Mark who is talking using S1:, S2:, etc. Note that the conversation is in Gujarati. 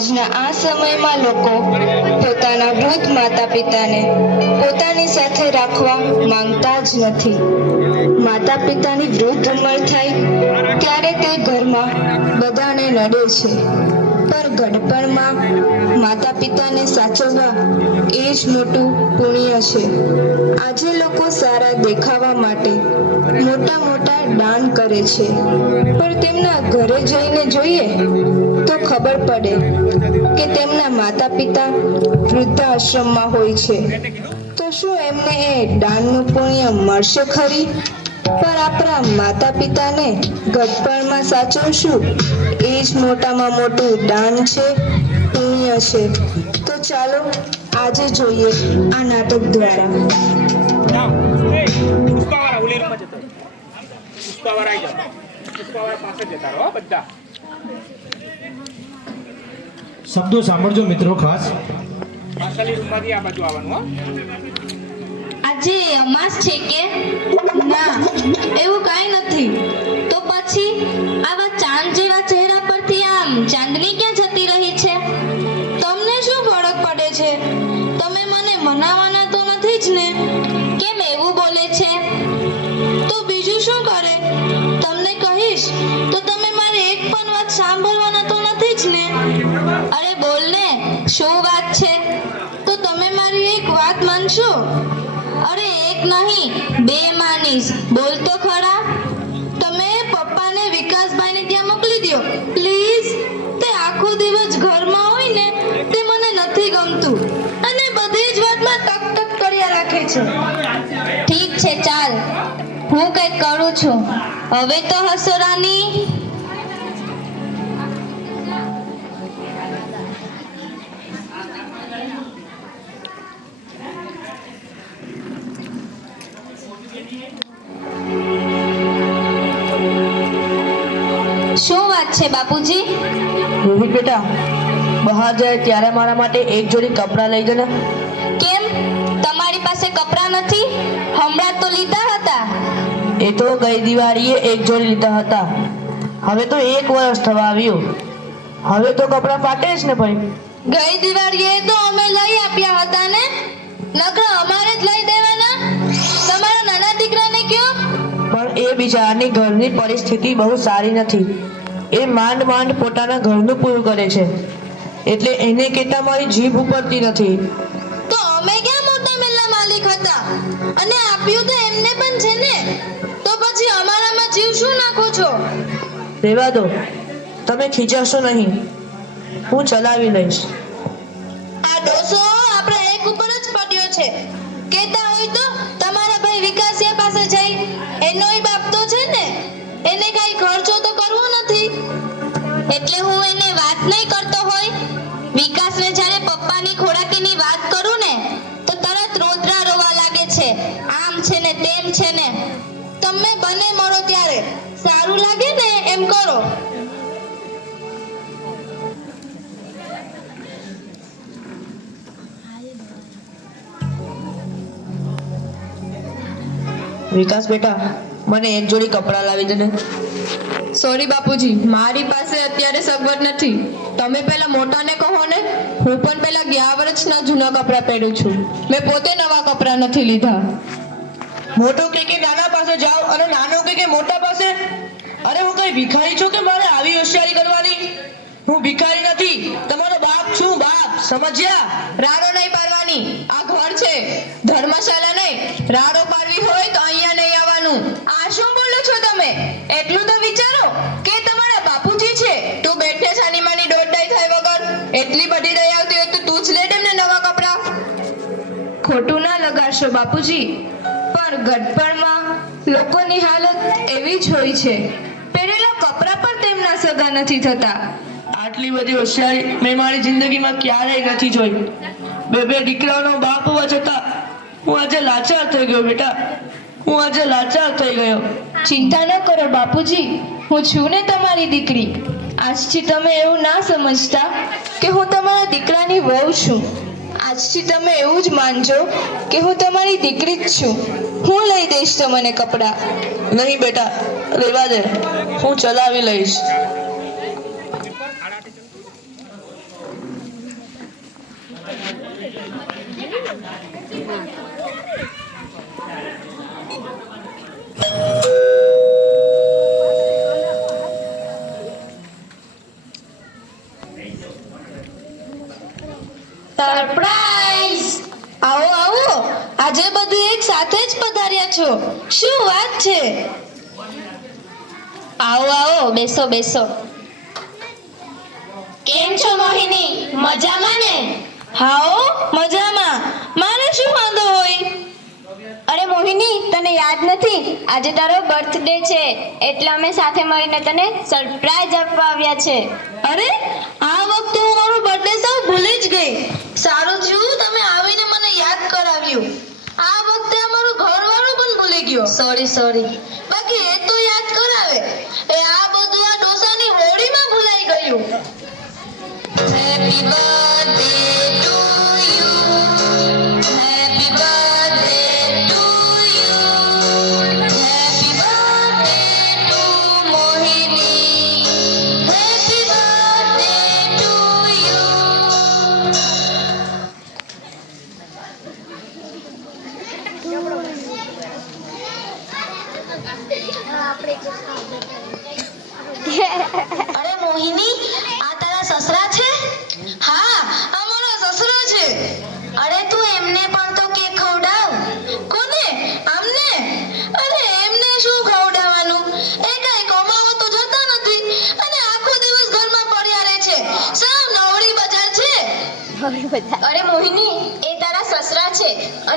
S1: આજના આ સમયમાં લોકો પોતાના વૃદ્ધ માતા પિતાને પોતાની સાથે રાખવા માંગતા જ નથી. માતા પિતાની વૃદ્ધ ઉંમર થાય ત્યારે તે ઘરમાં બધાને નડે છે. પર ગડપણમાં માતા પિતાને સાચવવા એ જ મોટું પુણ્ય છે. આજે લોકો સારા દેખાવા માટે મોટા મોટા દાન કરે છે. પણ તેમના ઘરે જઈને જોઈએ તો ખબર પડે કે તેમના માતા પિતા વૃદ્ધાશ્રમમાં હોય છે. તો શું એમને એ દાનનું પુણ્ય મળશે ખરી? પણ આપણા માતા પિતાને ગટપણમાં સાચવશું. એ જ મોટામાં મોટું દાન છે પુણ્ય છે. તો ચાલો આજે જોઈએ આ નાટક દ્વારા.
S2: શબ્દો સાંભળજો મિત્રો ખાસ.
S3: પાછળની રૂમમાંથી આ બાજુ આવવાનું હો.
S4: આજે અમાસ છે કે ના, એવું કાંઈ નથી. તો પછી આવા ચાંદ જેવા ચહેરા પરથી આમ ચાંદની ક્યાં જતી રહી છે? તમને શું ફરક પડે છે? તમે મને મનાવાના તો નથી જ ને? કેમ એવું બોલે છે? તો બીજું શું કરે? તમને કહીશ, તો તમે મારી એક પણ વાત સાંભળવાના તો નથી જ ને? અરે બોલ ને, શું વાત છે? તો તમે મારી એક વાત માનશો? એક નહીં, બે માનીશ. બોલ તો ખરા. તમે પપ્પાને વિકાસભાઈને ત્યાં મોકલી દો પ્લીઝ, તે આખો દિવસ ઘરમાં હોય ને, તે મને નથી ગમતું. અને બધી જ વાતમાં તક તક કર્યા રાખે છે. ઠીક છે, ચાલ. હું કંઈક કરું છું. હવે તો હસો છે બાપુજી?
S5: રોહિત બેટા બહાર જાય ત્યારે મારા માટે એક જોડી કપડાં લઈ જને
S4: કેમ? તમારી પાસે કપડાં નથી? હમણાં તો લીધા હતા.
S5: એ તો ગઈ દિવાળીએ એક જોડી લીધા હતા. હવે તો એક વર્ષ થવા આવ્યું. હવે તો કપડાં ફાટે જ ને ભાઈ.
S4: ગઈ દિવાળીએ તો અમે લઈ આપ્યા હતા ને? નકર અમારે જ લઈ દેવાના? તમારા નાના દીકરાને કયો?
S5: પણ એ બિચારાની ઘરની પરિસ્થિતિ બહુ સારી નથી. એ માંડ માંડ પોતાના ઘરનું પૂરું કરે છે. એટલે એને કહેતા મારી જીભ ઉપડતી નથી.
S4: તો અમે ક્યાં મોટા મેલા માલિક હતા? અને આપ્યું તો એમને પણ છે ને? તો પછી અમારામાં જીવ શું નાખો છો?
S5: રહેવા દો. તમે ખીજાશો નહીં. હું ચલાવી લઈશ.
S4: આ ડોસો આપણા એક ઉપર જ પડ્યો છે. કહેતા હોય તો તમારા ભાઈ વિકાસિયા પાસે જઈ. એનોય બાપ તો છે ને? એને કઈ ખર્ચો એટલે હું એને વાત નહીં કરતો હોય? વિકાસને જ્યારે પપ્પાની ખોરાકીની વાત કરું ને, તો તરત રોદરા રોવા લાગે છે. આમ છે ને તેમ છે ને. તમે બને મળો ત્યારે. સારું લાગે ને એમ કરો.
S5: વિકાસ બેટા, મને એક જોડી કપડાં લાવી દે ને
S6: સોરી બાપુજી. મારી પાસે અત્યારે સગવડ નથી. તમે પેલા મોટાને કહો ને. હું પણ પેલા ગયા વર્ષના જૂના કપડાં પહેરું છું. મેં પોતે નવા કપડાં નથી લીધા.
S5: મોટો કે કે નાના પાસે જાઓ અને નાનો કે કે મોટા પાસે? અરે હું કઈ ભિખારી છું કે મારે આવી હોશિયારી કરવાની? હું ભિખારી નથી. તમારો બાપ છું બાપ. સમજ્યા?
S6: રાડો નહીં પાડવાની. દઈ આવતી હોય તો તું જ લે એમને નવા કપડાં.
S1: ખોટું ના લગાડશો બાપુજી પણ ગઢપણમાં લોકોની હાલત એવી જ હોય છે. પહેરેલા કપડાં પણ તેમના સગા નથી થતા.
S5: આટલી બધી હોશિયારી મેં મારી જિંદગીમાં ક્યારેય નથી જોઈ. બે બે દીકરાઓનો બાપ હોવા છતાં હું આજે લાચાર થઈ ગયો બેટા. હું આજે લાચાર થઈ ગયો.
S1: ચિંતા ન કરો બાપુજી હું છું ને તમારી દીકરી. આજથી તમે એવું ના સમજતા કે હું તમારા દીકરાની વહુ છું. આજથી તમે એવું જ માનજો કે હું તમારી દીકરી જ છું. હું લઈ દઈશ તમને કપડાં.
S5: નહીં બેટા, રેવા દે. હું ચલાવી લઈશ.
S6: આજે બધું એક સાથે જ પધાર્યા છો. શું વાત છે?
S4: આવો આવો, બેસો બેસો. કેમ છો મોહિની? મજામાં ને?
S6: હાઓ, મજામાં. મારે શું વાંધો હોય?
S4: અરે મોહિની, તને યાદ નથી? આજે તારો બર્થડે છે, એટલે અમે સાથે મળીને તને સરપ્રાઈઝ આપવા આવ્યા છે.
S6: અરે, આ વખતે હું મારો બર્થડે સાવ ભૂલી જ ગઈ સારું થયું તમે આવીને મને યાદ કરાવ્યું આ વખતે અમારું ઘરવાળું પણ ભૂલી ગયો સોરી સોરી બાકી એ તો યાદ કરાવે. એ આ બધું આ ડોસાની હોળીમાં ભૂલાઈ ગયું. હેપી બર્થડે અરે મોહિની આ તારા સસરા છે? હા આ મારો સસરો છે. અરે તું એમને પણ તો કેક ખવડાવ. કોને? આમને? અરે એમને શું ખવડાવવાનું? એ કઈ કમાવા તો જતા નથી. અને આખો દિવસ ઘરમાં પડ્યા રહે છે. સાવ નવરી બજાર છે.
S4: અરે